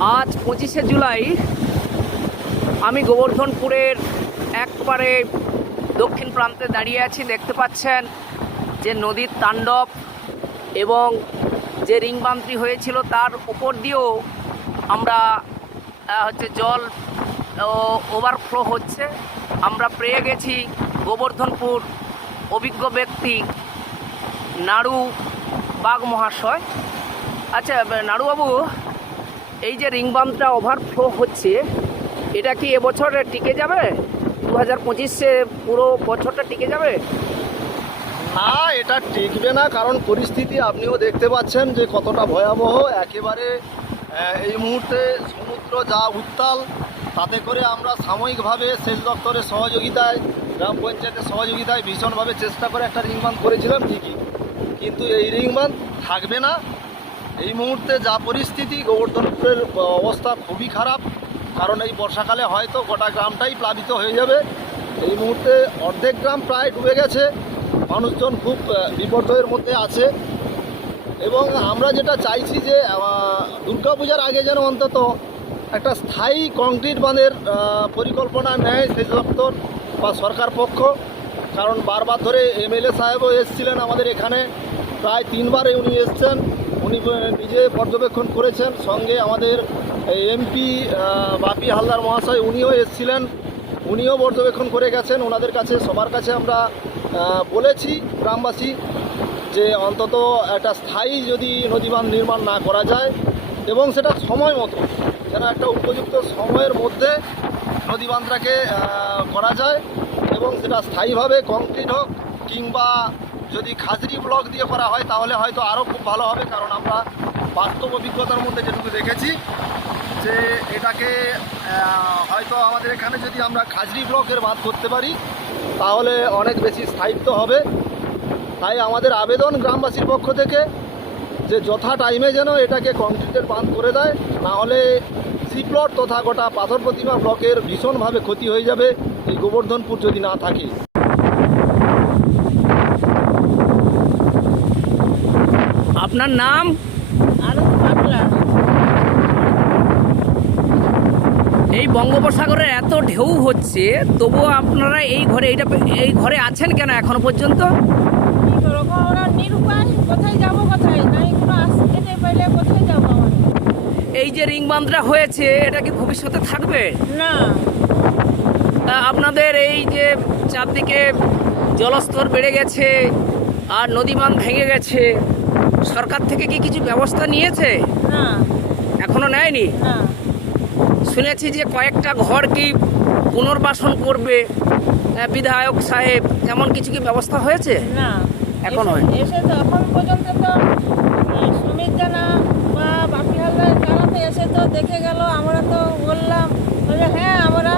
আজ পঁচিশে জুলাই আমি গোবর্ধনপুরের একবারে দক্ষিণ প্রান্তে দাঁড়িয়ে আছি। দেখতে পাচ্ছেন যে নদীর তাণ্ডব এবং যে রিং বাঁধটি হয়েছিল তার উপর দিয়েও আমরা হচ্ছে জল ওভারফ্লো হচ্ছে। আমরা পেয়ে গেছি গোবর্ধনপুর অভিজ্ঞ ব্যক্তি নাড়ু বাঘ মহাশয়। আচ্ছা নাড়ুবাবু এই যে রিং বাঁধটা ওভারফ্লো হচ্ছে, এটা কি এবছর টিকে যাবে? দু হাজার পঁচিশে পুরো বছরটা টিকে যাবে? না, এটা টিকবে না, কারণ পরিস্থিতি আপনিও দেখতে পাচ্ছেন যে কতটা ভয়াবহ। একেবারে এই মুহূর্তে সমুদ্র যা উত্তাল, তাতে করে আমরা সাময়িকভাবে সেচ দপ্তরের সহযোগিতায়, গ্রাম পঞ্চায়েতের সহযোগিতায় ভীষণভাবে চেষ্টা করে একটা রিং করেছিলাম, ঠিকই। কিন্তু এই রিং থাকবে না। এই মুহূর্তে যা পরিস্থিতি, গোবর্ধনপুরের অবস্থা খুবই খারাপ। কারণ এই বর্ষাকালে হয়তো গোটা গ্রামটাই প্লাবিত হয়ে যাবে। এই মুহূর্তে অর্ধেক গ্রাম প্রায় ডুবে গেছে। মানুষজন খুব বিপর্যয়ের মধ্যে আছে। এবং আমরা যেটা চাইছি যে দুর্গাপূজার আগে যেন অন্তত একটা স্থায়ী কংক্রিট বাঁধের পরিকল্পনা নেয় সেচ দপ্তর বা সরকার পক্ষ। কারণ বারবার ধরে এমএলএ সাহেবও এসেছিলেন আমাদের এখানে। প্রায় তিনবার উনি এসছেন। উনি নিজে পর্যবেক্ষণ করেছেন সঙ্গে আমাদের এমপি বাপি হালদার মহাশয় উনিও এসেছিলেন। উনিও পর্যবেক্ষণ করে গেছেন। ওনাদের কাছে সবার কাছে আমরা বলেছি গ্রামবাসী যে অন্তত একটা স্থায়ী যদি নদীবাঁধ নির্মাণ না করা যায় এবং সেটা সময় মতো যেন একটা উপযুক্ত সময়ের মধ্যে নদীবাঁধটাকে আহ, করা যায় এবং সেটা স্থায়ীভাবে কংক্রিট হোক কিংবা যদি খাজরি ব্লক দিয়ে করা হয়, তাহলে হয়তো আরও খুব ভালো হবে, কারণ আমরা বাস্তব অভিজ্ঞতার মধ্যে যেটুকু দেখেছি যে এটাকে হয়তো আমাদের এখানে যদি আমরা খাজরি ব্লকের বাঁধ করতে পারি, তাহলে অনেক বেশি স্থায়িত্ব হবে। তাই আমাদের আবেদন গ্রামবাসীর পক্ষ থেকে যে যথা টাইমে যেন এটাকে কংক্রিটের বাঁধ করে দেয়, না হলে সিপ্লট তথা গোটা পাথর প্রতিমা ব্লকের ভীষণভাবে ক্ষতি হয়ে যাবে, এই গোবর্ধনপুর যদি না থাকে। আপনার নাম? এই বঙ্গোপসাগরে এত ঢেউ হচ্ছে তবুও আপনারা এই ঘরে এইটা এই ঘরে আছেন কেন এখনও পর্যন্ত? এই যে রিং বাঁধটা হয়েছে এটা কি ভবিষ্যতে থাকবে? না। আপনাদের এই যে চারদিকে জলস্তর বেড়ে গেছে আর নদী বাঁধ ভেঙে গেছে সরকার থেকে কি কিছু ব্যবস্থা নিয়েছে? না। এখনও নেয়নি? না। শুনেছি যে কয়েকটা ঘর কি পুনর্বাসন করবে বিধায়ক সাহেব এমন কিছু কি ব্যবস্থা হয়েছে? না। এখন এসে- হয়। এসে তো এখন পর্যন্ত তো সুমিত জানা বা বাপি হালদার তারা তো এসে তো দেখে গেল আমরা তো বললাম বলে হ্যাঁ আমরা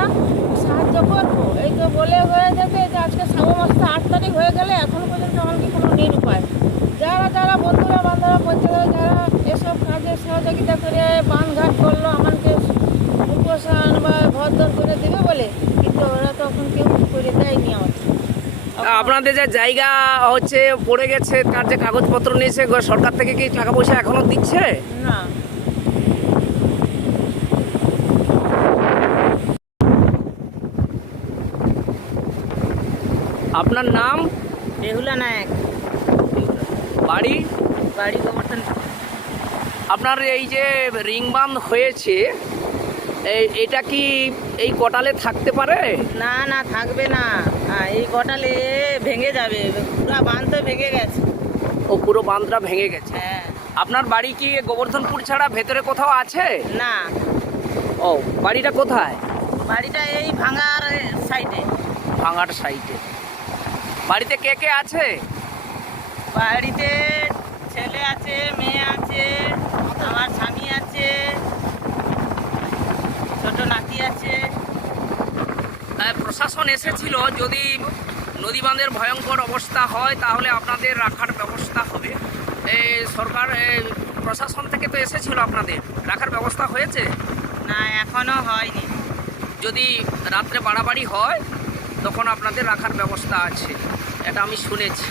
সাহায্য করব। এই তো বলে হয়ে যাবে যে আজকে শ্রাবণ মাস তো আট তারিখ হয়ে গেলে এখন করে দেবে বলে। কিন্তু ওরা তো এখন কেউ করে দেয়নি আমাকে। আপনাদের যে জায়গা হচ্ছে পড়ে গেছে তার যে কাগজপত্র নিয়েছে সরকার থেকে কি টাকা পয়সা এখনও দিচ্ছে? না। আপনার নাম? বেহুলা নায়ক। বাড়ি? বাড়ি গোবর্ধন। আপনার এই যে রিং বাঁধ হয়েছে এটা কি এই কটালে থাকতে পারে? না না থাকবে না। হ্যাঁ, এই কটালে ভেঙে যাবে। পুরো বাঁধ তো ভেঙে গেছে। ও পুরো বাঁধটা ভেঙে গেছে। হ্যাঁ। আপনার বাড়ি কি গোবর্ধনপুর ছাড়া ভেতরে কোথাও আছে? না। ও বাড়িটা কোথায়? বাড়িটা এই ভাঙার সাইডে। ভাঙার সাইডে। বাড়িতে কে কে আছে? বাড়িতে ছেলে আছে মেয়ে আছে আমার স্বামী আছে ছোট নাতি আছে আহ, প্রশাসন এসেছিল যদি নদী বাঁধের ভয়ঙ্কর অবস্থা হয় তাহলে আপনাদের রাখার ব্যবস্থা হবে। এই সরকার প্রশাসন থেকে তো এসেছিল আপনাদের। রাখার ব্যবস্থা হয়েছে? না এখনও হয়নি। যদি রাত্রে বাড়াবাড়ি হয় তখন আপনাদের রাখার ব্যবস্থা আছে। এটা আমি শুনেছি।